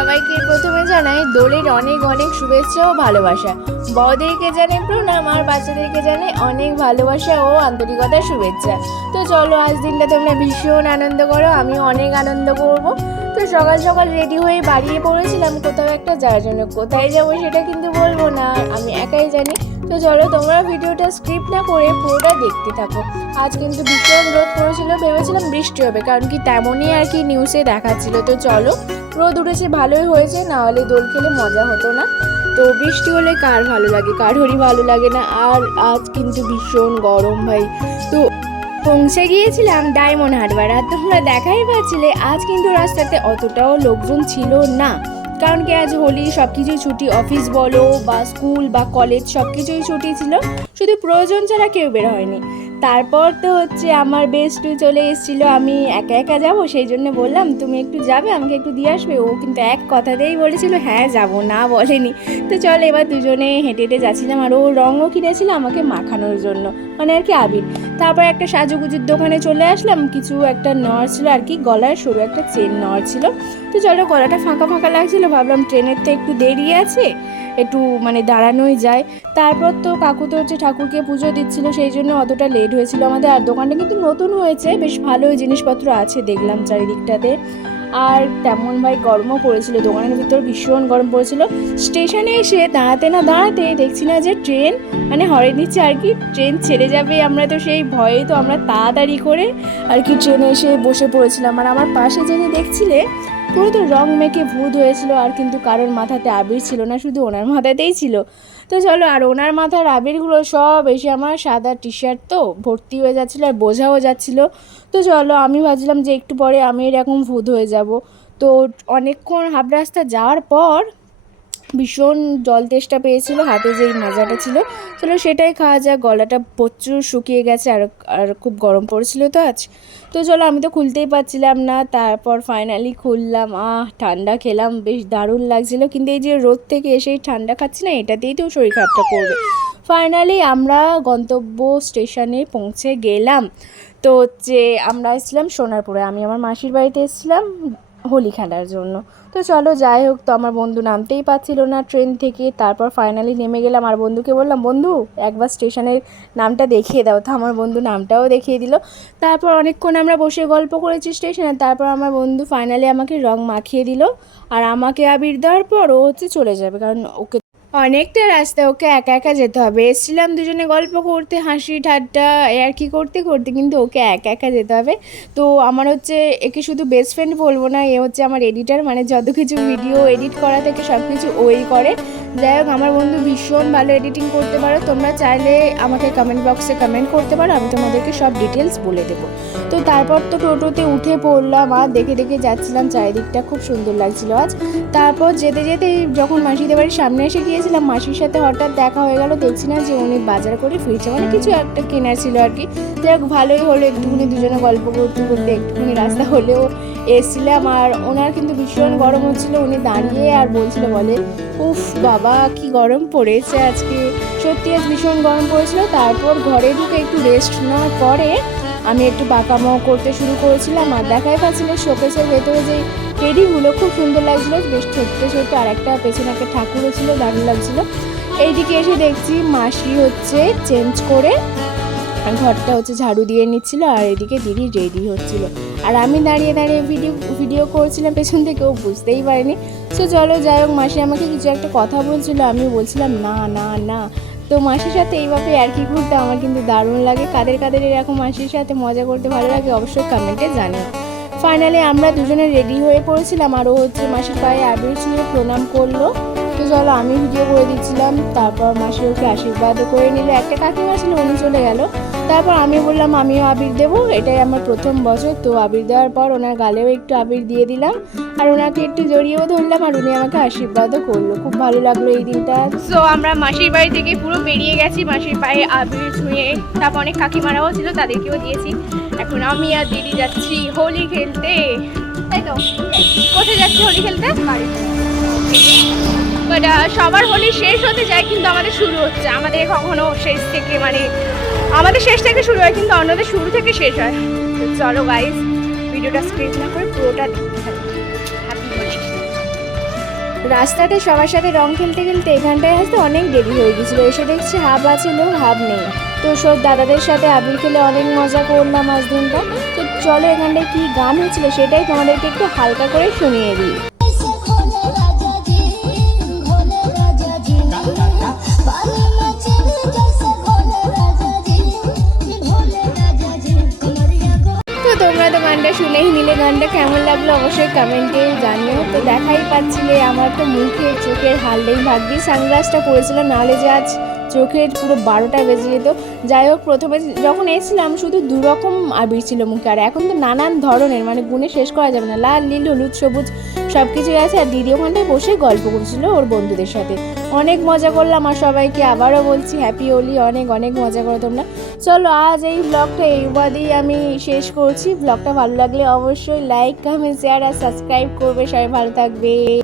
সবাইকে প্রথমে জানাই দোলের অনেক অনেক শুভেচ্ছা ও ভালোবাসা। বড়দেরকে জানাই প্রণাম আর বাচ্চাদেরকে জানাই অনেক ভালোবাসা ও আন্তরিকতার শুভেচ্ছা। তো চলো আজ দিনটা তোমরা ভীষণ আনন্দ করো, আমিও অনেক আনন্দ করব। তো সকাল সকাল রেডি হয়ে বাড়িয়ে পড়েছিলাম কোথাও একটা যাওয়ার জন্য। কোথায় যাবো সেটা কিন্তু বলবো না, আমি একাই জানি। তো চলো তোমরা ভিডিওটা স্ক্রিপ্ট না করে পুরোটা দেখতে থাকো। আজ কিন্তু ভীষণ রোদ পড়েছিল, ভেবেছিলাম বৃষ্টি হবে, কারণ কি তেমনই আর কি নিউজে দেখাচ্ছিল। তো চলো রোদ উঠেছে ভালোই হয়েছে, না হলে দোল খেলে মজা হতো না। তো বৃষ্টি হলে কার ভালো লাগে, কারোরই ভালো লাগে না। আর আজ কিন্তু ভীষণ গরম ভাই। তো পৌঁছে গিয়েছিলাম ডায়মন্ড হারবার, আর তোমরা দেখাই পাচ্ছিলে আজ কিন্তু রাস্তাতে অতটাও লোকজন ছিল না, কারণ কি আজ হোলি, সব কিছুই ছুটি। অফিস বলো বা স্কুল বা কলেজ সব কিছুই ছুটি ছিল, শুধু প্রয়োজন ছাড়া কেউ বের হয়নি। তারপর তো হচ্ছে আমার বেস্টু চলে এসেছিলো, আমি একা একা যাবো সেই জন্য বললাম তুমি একটু যাবে, আমাকে একটু দিয়ে আসবে। ও কিন্তু এক কথাতেই বলেছিল হ্যাঁ যাবো, না বলেনি। তো চল এবার দুজনে হেঁটে হেঁটে যাচ্ছিলাম, আর ও রঙও কিনেছিল আমাকে মাখানোর জন্য, মানে আর কি আবির। তারপর একটা সাজুগুজুর দোকানে চলে আসলাম, কিছু একটা নেওয়ার ছিল আর কি, গলার সরু একটা চেন নেওয়ার ছিল। তো চলো গলাটা ফাঁকা ফাঁকা লাগছিলো, ভাবলাম ট্রেনের তো একটু দেরি আছে, একটু মানে দাঁড়ানোই যায়। তারপর তো কাকু তো হচ্ছে ঠাকুরকে পুজো দিচ্ছিল, সেই জন্য অতটা লেট হয়েছিল আমাদের। আর দোকানটা কিন্তু নতুন হয়েছে, বেশ ভালোই জিনিসপত্র আছে দেখলাম চারিদিকটাতে। আর তেমন ভাই গরমও পড়েছিল, দোকানের ভিতর ভীষণ গরম পড়েছিল। স্টেশনে এসে দাঁড়াতে না দাঁড়াতে দেখছি না যে ট্রেন মানে হরেন দিচ্ছে আর কি, ট্রেন ছেড়ে যাবে। আমরা তো সেই ভয়ে তো আমরা তাড়াতাড়ি করে আর কি ট্রেনে এসে বসে পড়েছিলাম। আর আমার পাশে যিনি দেখছিলে পুরো তো রং মেখে ভূত হয়েছিল, আর কিন্তু কারোর মাথাতে আবির ছিল না, শুধু ওনার মাথাতেই ছিল। তো চলো, আর ওনার মাথার আবিরগুলো সব এসে আমার সাদা টি শার্ট তো ভর্তি হয়ে যাচ্ছিলো আর বোঝাও যাচ্ছিলো। তো চলো আমি ভাবছিলাম যে একটু পরে আমি এরকম ভূত হয়ে যাব। তো অনেকক্ষণ হাফ রাস্তা যাওয়ার পর ভীষণ জল তেষ্টা পেয়েছিল, হাতে যেই মাজাটা ছিল, চলো সেটাই খাওয়া যাক। গলাটা প্রচুর শুকিয়ে গেছে, আর আর খুব গরম পড়েছিল তো আজ। তো চলো আমি তো খুলতেই পারছিলাম না, তারপর ফাইনালি খুললাম। ঠান্ডা খেলাম, বেশ দারুণ লাগছিল। কিন্তু এই যে রোদ থেকে এসেই ঠান্ডা খাচ্ছি না, এটাতেই তো শরীর খারাপটা করবে। ফাইনালি আমরা গন্তব্য স্টেশনে পৌঁছে গেলাম। তো হচ্ছে আমরা এসেছিলাম সোনারপুরে, আমি আমার মাসির বাড়িতে এসেছিলাম হোলি খেলার জন্য। তো চলো যাই হোক, তো আমার বন্ধু নামতেই পারছিল না ট্রেন থেকে। তারপর ফাইনালি নেমে গেলাম, আর বন্ধুকে বললাম বন্ধু একবার স্টেশনের নামটা দেখিয়ে দাও। তো আমার বন্ধু নামটাও দেখিয়ে দিল। তারপর অনেকক্ষণ আমরা বসে গল্প করেছি স্টেশনে। তারপর আমার বন্ধু ফাইনালি আমাকে রং মাখিয়ে দিল, আর আমাকে আবির দেওয়ার পর ও হচ্ছে চলে যাবে, কারণ ওকে অনেকটা রাস্তা ওকে একা একা যেতে হবে। এসেছিলাম দুজনে গল্প করতে, হাসি ঠাট্টা আর কি করতে করতে, কিন্তু ওকে একা একা যেতে হবে। তো আমার হচ্ছে একে শুধু বেস্ট ফ্রেন্ড বলবো না, এ হচ্ছে আমার এডিটার, মানে যত কিছু ভিডিও এডিট করা থেকে সব কিছু ওই করে। যাই হোক, আমার বন্ধু ভীষণ ভালো এডিটিং করতে পারো, তোমরা চাইলে আমাকে কমেন্ট বক্সে কমেন্ট করতে পারো, আমি তোমাদেরকে সব ডিটেলস বলে দেবো। তো তারপর তো টোটোতে উঠে পড়লাম, আর দেখে দেখে যাচ্ছিলাম চারিদিকটা, খুব সুন্দর লাগছিল আজ। তারপর যেতে যেতে যখন মাসিদের বাড়ির সামনে এসে গিয়েছিলাম, মাসির সাথে হঠাৎ দেখা হয়ে গেল। দেখছি না যে উনি বাজার করে ফিরছে, মানে কিছু একটা কেনার ছিল আর কি। যাই হোক ভালোই হলো, একটুখানি দুজনে গল্প করতে করতে একটুখানি রাস্তা হলেও এসেছিলাম। আর ওনার কিন্তু ভীষণ গরম হচ্ছিল, উনি দাঁড়িয়ে আর বলছিল, বলে উফ বাবা কি গরম পড়েছে আজকে, সত্যি আজ ভীষণ গরম পড়েছিল। তারপর ঘরে ঢুকে একটু রেস্ট নেওয়ার পরে আমি একটু পাকামো করতে শুরু করেছিলাম। আর দেখাই পাচ্ছিল শোকেসের ভেতরে যে টেডিগুলো খুব সুন্দর লাগছিলো, বেশ ছোট্ট ছোট্ট, আর একটা পেছনে একটা ঠাকুরও ছিল, দারুণ লাগছিলো। এইদিকে এসে দেখছি মাসি হচ্ছে চেঞ্জ করে ঘরটা হচ্ছে ঝাড়ু দিয়ে নিচ্ছিল, আর এদিকে দিদি রেডি হচ্ছিল, আর আমি দাঁড়িয়ে দাঁড়িয়ে ভিডিও করছিলাম পেছন থেকে, ও বুঝতেই পারেনি। তো চলো যাই হোক, মাসি আমাকে কিছু একটা কথা বলছিল, আমি বলছিলাম না না না। তো মাসির সাথে এইভাবে আর কি ঘুরতে আমার কিন্তু দারুণ লাগে। কাদের কাদের এরকম মাসির সাথে মজা করতে ভালো লাগে অবশ্যই কমেন্টে জানিও। ফাইনালি আমরা দুজনে রেডি হয়ে পড়েছিলাম, আর ও হচ্ছে মাসির পায়ে আবির ছুঁয়ে প্রণাম করলো। তো চলো আমি ভিডিও করে দিচ্ছিলাম, তারপর মাসি ওকে আশীর্বাদও করে নিল। একটা কাকিমা ছিল, উনি চলে গেল। তারপর আমি বললাম আমিও আবির দেবো, এটাই আমার প্রথম বছর। তো আবির দেওয়ার পর ওনার গালেও একটু আবির দিয়ে দিলাম, আর ওনাকে একটু জড়িয়েও ধরলাম, আর উনি আমাকে আশীর্বাদও করলো। খুব ভালো লাগলো এই দিনটা। সো আমরা মাসির বাড়ি থেকে পুরো বেরিয়ে গেছি, মাসির পায়ে আবির ছুঁয়ে। তারপর অনেক কাকিমারাও ছিল, তাদেরকেও দিয়েছি। এখন আমি আর দিদি যাচ্ছি হোলি খেলতে, তাই তো? কোথায় যাচ্ছি হোলি খেলতে? বাড়িতে। বাট সবার হোলি শেষ হতে যায়, কিন্তু আমাদের শুরু হচ্ছে। আমাদের কখনো শেষ থেকে, মানে আমাদের শেষ থেকে শুরু হয়, কিন্তু অন্যদের শুরু থেকে শেষ হয়। তো চলো গাইস, ভিডিওটা স্ক্রিপ্ট না করে পুরোটা দেখতে থাকো। হ্যাপি হোলি। রাস্তাতে সবার সাথে রং খেলতে খেলতে এখানটায় আসতে অনেক দেরি হয়ে গেছিলো। এসে দেখছি হাফ আছে লোক, হাফ নেই। তো সব দাদাদের সাথে আবির খেলে অনেক মজা করলাম আজ দিনটা। তো চলো এখানটায় কী গান হচ্ছিলো সেটাই তোমাদেরকে একটু হালকা করে শুনিয়ে দিই। তো তোমরা তো গানটা শুনেই নিলে, গানটা কেমন লাগলো অবশ্যই কমেন্টে জানিও। তো দেখাই পাচ্ছিলে আমার তো মুখে চোখের হালটাই, ভাগ্যি সানগ্লাসটা পরেছিলাম, নাহলে যে আজ চোখের পুরো 12টা বেজে যেত। যাই হোক, প্রথমে যখন এসেছিলাম শুধু দুরকম আবির ছিল মুখে, আর এখন তো নানান ধরনের, মানে গুণে শেষ করা যাবে না, লাল নীল হলুদ সবুজ সব কিছুই আছে। আর দিদি ওখানটায় বসে গল্প করছিল ওর বন্ধুদের সাথে, অনেক মজা করলাম। আর সবাইকে আবারও বলছি হ্যাপি হোলি, অনেক অনেক মজা করো তোমরা। চলো আজ এই ব্লগটা এই বাদেই আমি শেষ করছি। ব্লগটা ভালো লাগলে অবশ্যই লাইক, কমেন্ট, শেয়ার আর সাবস্ক্রাইব করবে। সবাই ভালো থাকবে।